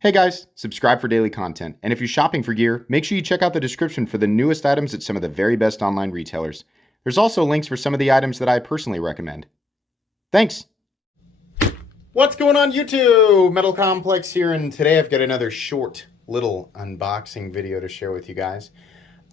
Hey guys, subscribe for daily content. And if you're shopping for gear, make sure you check out the description for the newest items at some of the very best online retailers. There's also links for some of the items that I personally recommend. Thanks! What's going on YouTube? Metal Complex here, and today I've got another short little unboxing video to share with you guys.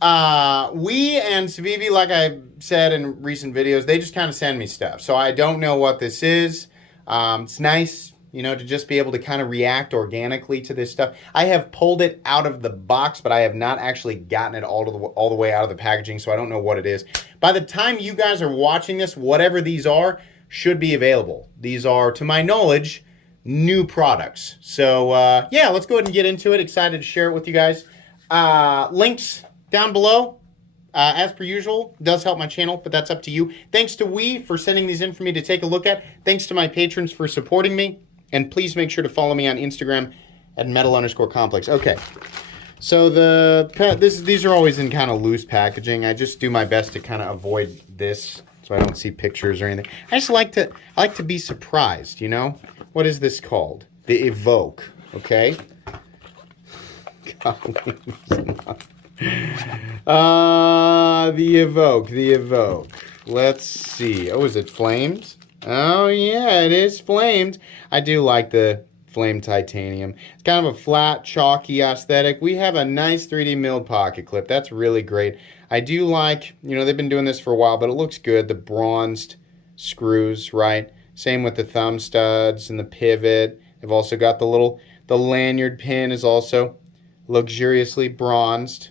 We and Civivi, like I said in recent videos, they just kind of send me stuff. So I don't know what this is. It's nice, you know, to just be able to kind of react organically to this stuff. I have pulled it out of the box, but I have not actually gotten it all the way out of the packaging, so I don't know what it is. By the time you guys are watching this, whatever these are should be available. These are, to my knowledge, new products. So, yeah, let's go ahead and get into it. Excited to share it with you guys. Links down below. As per usual, does help my channel, but that's up to you. Thanks to Wii for sending these in for me to take a look at. Thanks to my patrons for supporting me. And please make sure to follow me on Instagram at metal_complex. Okay, so these are always in kind of loose packaging. I just do my best to kind of avoid this so I don't see pictures or anything. I like to be surprised, you know? What is this called? The Evoke, okay? The Evoke. Let's see. Oh, is it flamed? Oh, yeah, it is flamed. I do like the flame titanium. It's kind of a flat, chalky aesthetic. We have a nice 3D milled pocket clip. That's really great. I do like, you know, they've been doing this for a while, but it looks good. The bronzed screws, right? Same with the thumb studs and the pivot. They've also got the lanyard pin is also luxuriously bronzed.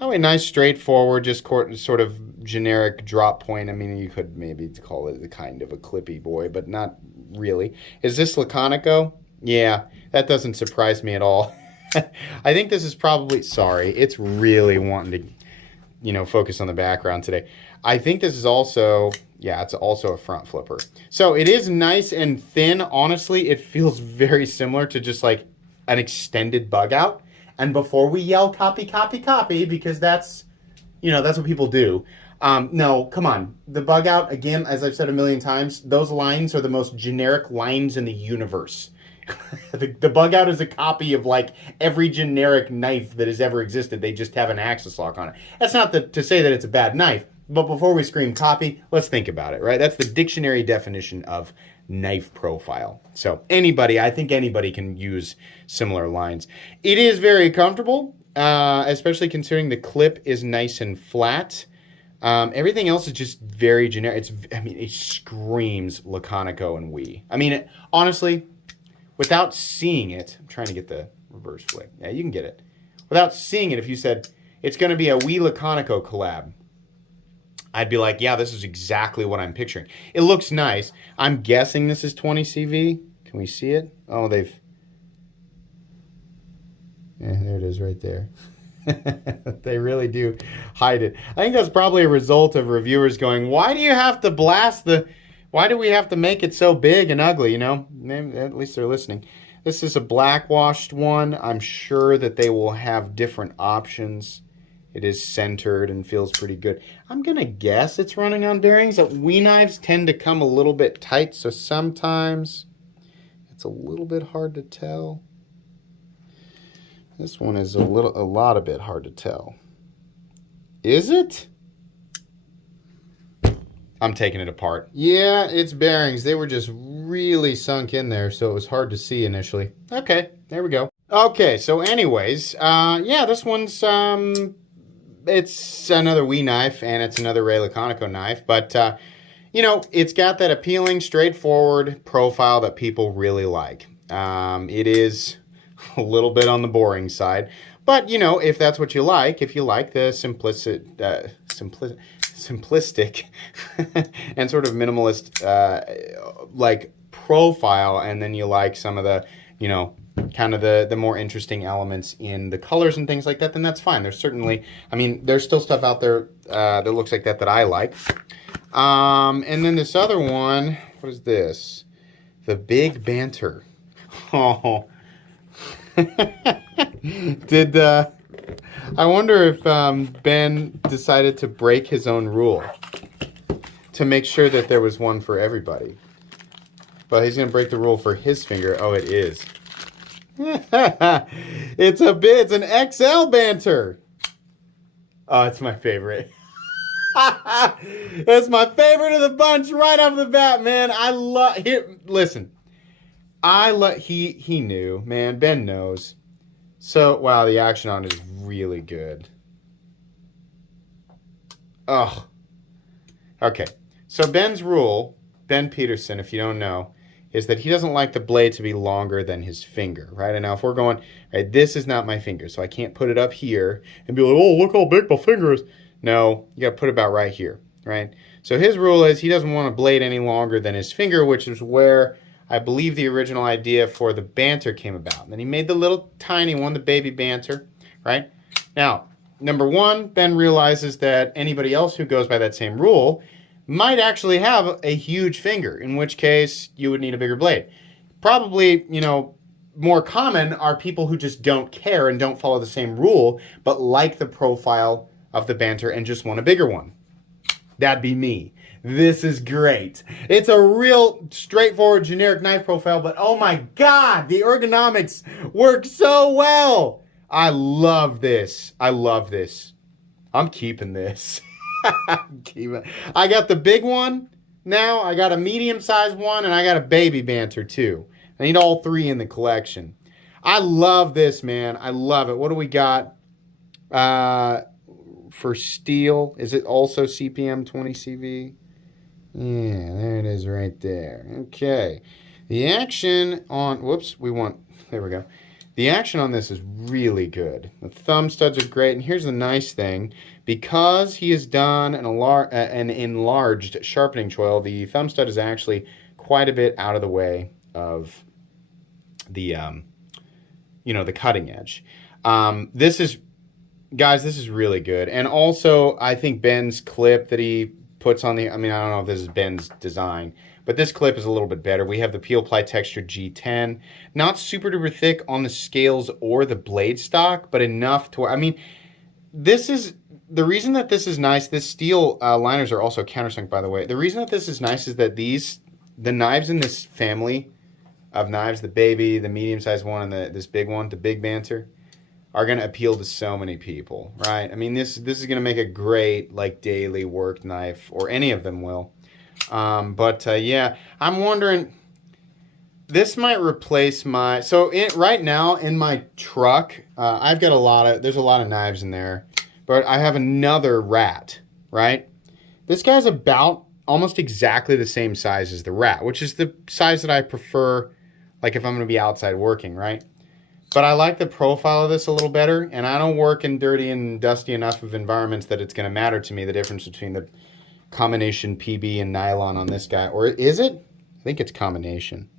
Oh, a nice straightforward, just sort of generic drop point. I mean, you could maybe call it a kind of a clippy boy, but not really. Is this Laconico? Yeah, that doesn't surprise me at all. I think this is probably, sorry, it's really wanting to, you know, focus on the background today. I think this is also, yeah, it's also a front flipper. So it is nice and thin. Honestly, it feels very similar to just like an extended bug out. And before we yell copy, copy, copy, because that's, you know, that's what people do. No, come on. The bug out, again, as I've said a million times, those lines are the most generic lines in the universe. The bug out is a copy of like every generic knife that has ever existed. They just have an axis lock on it. That's not to say that it's a bad knife, but before we scream copy, let's think about it, right? That's the dictionary definition of knife profile. So anybody, I think anybody can use similar lines. It is very comfortable, especially considering the clip is nice and flat. Everything else is just very generic. I mean, it screams Laconico and Wii. I mean, honestly, without seeing it, I'm trying to get the reverse flick. Yeah, you can get it. Without seeing it, if you said it's going to be a Wii Laconico collab, I'd be like, yeah, this is exactly what I'm picturing. It looks nice. I'm guessing this is 20 CV. Can we see it? Oh, yeah, there it is right there. They really do hide it. I think that's probably a result of reviewers going, why do you have to why do we have to make it so big and ugly, you know? Maybe, at least they're listening. This is a black washed one. I'm sure that they will have different options. It is centered and feels pretty good. I'm going to guess it's running on bearings. Wii knives tend to come a little bit tight, so sometimes it's a little bit hard to tell. This one is a lot a bit hard to tell. Is it? I'm taking it apart. Yeah, it's bearings. They were just really sunk in there, so it was hard to see initially. Okay, there we go. Okay, so anyways, yeah, this one's, it's another Wii knife, and it's another Ray Laconico knife, but, you know, it's got that appealing, straightforward profile that people really like. It is a little bit on the boring side, but, you know, if that's what you like, if you like the simplistic and sort of minimalist, like, profile, and then you like some of the, you know, kind of the more interesting elements in the colors and things like that, then that's fine. There's certainly, I mean, there's still stuff out there that looks like that I like. And then this other one, what is this? The Big Banter. Oh. I wonder if Ben decided to break his own rule to make sure that there was one for everybody. But he's going to break the rule for his finger. Oh, it is. It's an XL banter. Oh, it's my favorite. That's my favorite of the bunch right off the bat, man. I love here. Listen, he knew, man. Ben knows. So wow, the action on it is really good. Oh, okay. So Ben's rule, Ben Peterson, if you don't know, is that he doesn't like the blade to be longer than his finger, right? And now if we're going, right, this is not my finger, so I can't put it up here and be like, oh, look how big my finger is. No, you got to put it about right here, right? So his rule is he doesn't want a blade any longer than his finger, which is where I believe the original idea for the banter came about. And then he made the little tiny one, the baby banter, right? Now, number one, Ben realizes that anybody else who goes by that same rule might actually have a huge finger, in which case you would need a bigger blade. Probably, more common are people who just don't care and don't follow the same rule, but like the profile of the banter and just want a bigger one. That'd be me. This is great. It's a real straightforward generic knife profile, but oh my God, the ergonomics work so well. I love this. I love this. I'm keeping this. I got the big one now. I got a medium-sized one, and I got a baby banter too. I need all three in the collection. I love this, man. I love it. What do we got for steel? Is it also CPM 20 CV? Yeah, there it is right there. Okay. The action on... Whoops, there we go. The action on this is really good. The thumb studs are great, and here's the nice thing. Because he has done an enlarged sharpening choil, the thumb stud is actually quite a bit out of the way of the, the cutting edge. This is really good. And also, I think Ben's clip that he puts on I don't know if this is Ben's design, but this clip is a little bit better. We have the Peel Ply Texture G10. Not super duper thick on the scales or the blade stock, but enough to, this is... The reason that this is nice, this steel liners are also countersunk, by the way. The reason that this is nice is that the knives in this family of knives, the baby, the medium-sized one, and this big one, the big banter, are going to appeal to so many people, right? This is going to make a great, daily work knife, or any of them will. Yeah, I'm wondering, this might replace my... So, right now, in my truck, I've got there's a lot of knives in there. But I have another Rat, right? This guy's about almost exactly the same size as the Rat, which is the size that I prefer, if I'm going to be outside working, right? But I like the profile of this a little better, and I don't work in dirty and dusty enough of environments that it's going to matter to me, the difference between the combination PB and nylon on this guy. Or is it? I think it's combination.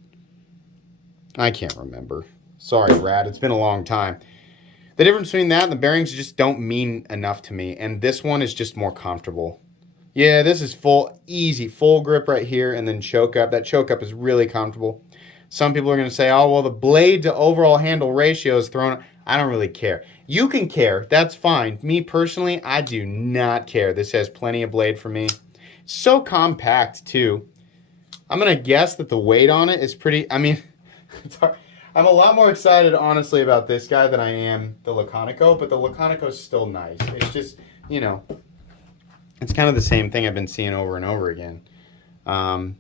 I can't remember. Sorry, Rat. It's been a long time. The difference between that and the bearings just don't mean enough to me. And this one is just more comfortable. Yeah, this is easy, full grip right here, and then choke up. That choke up is really comfortable. Some people are going to say, oh, well, the blade to overall handle ratio is thrown. I don't really care. You can care. That's fine. Me personally, I do not care. This has plenty of blade for me. It's so compact, too. I'm going to guess that the weight on it is pretty... it's hard. I'm a lot more excited, honestly, about this guy than I am the Laconico, but the Laconico is still nice. It's just, it's kind of the same thing I've been seeing over and over again. Not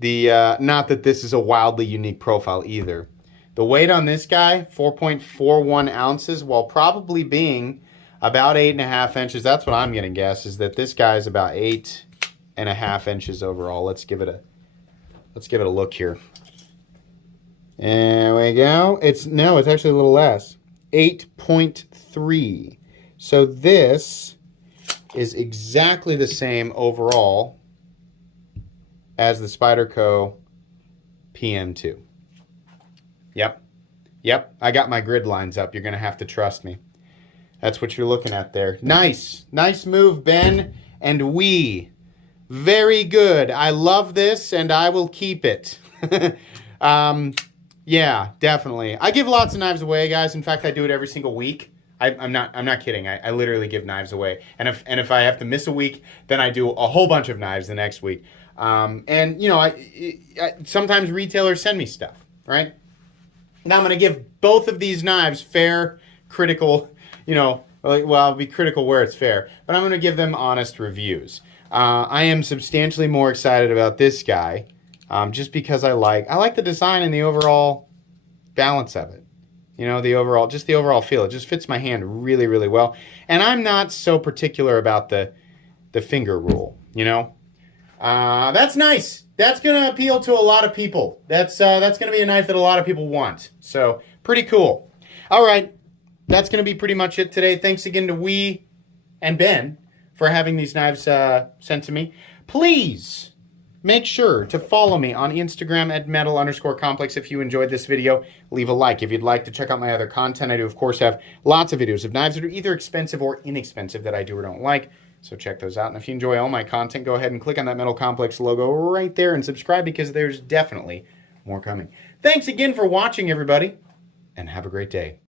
that this is a wildly unique profile either. The weight on this guy, 4.41 ounces, while probably being about 8.5 inches. That's what I'm going to guess, is that this guy is about 8.5 inches overall. Let's give it a look here. There we go. It's actually a little less. 8.3. So this is exactly the same overall as the Spyderco PM2. Yep. I got my grid lines up. You're going to have to trust me. That's what you're looking at there. Nice move, Ben and we. Very good. I love this, and I will keep it. Yeah, definitely. I give lots of knives away, guys. In fact, I do it every single week. I'm not kidding. I literally give knives away. And if I have to miss a week, then I do a whole bunch of knives the next week. And sometimes retailers send me stuff, right? Now I'm going to give both of these knives fair, critical, well, I'll be critical where it's fair, but I'm going to give them honest reviews. I am substantially more excited about this guy, just because I like the design and the overall balance of it. The overall feel. It just fits my hand really, really well. And I'm not so particular about the finger rule, That's nice. That's going to appeal to a lot of people. That's going to be a knife that a lot of people want. So, pretty cool. All right. That's going to be pretty much it today. Thanks again to Wee and Ben for having these knives sent to me. Please make sure to follow me on Instagram at metal_complex if you enjoyed this video. Leave a like. If you'd like to check out my other content, I do, of course, have lots of videos of knives that are either expensive or inexpensive that I do or don't like. So check those out. And if you enjoy all my content, go ahead and click on that Metal Complex logo right there and subscribe, because there's definitely more coming. Thanks again for watching, everybody, and have a great day.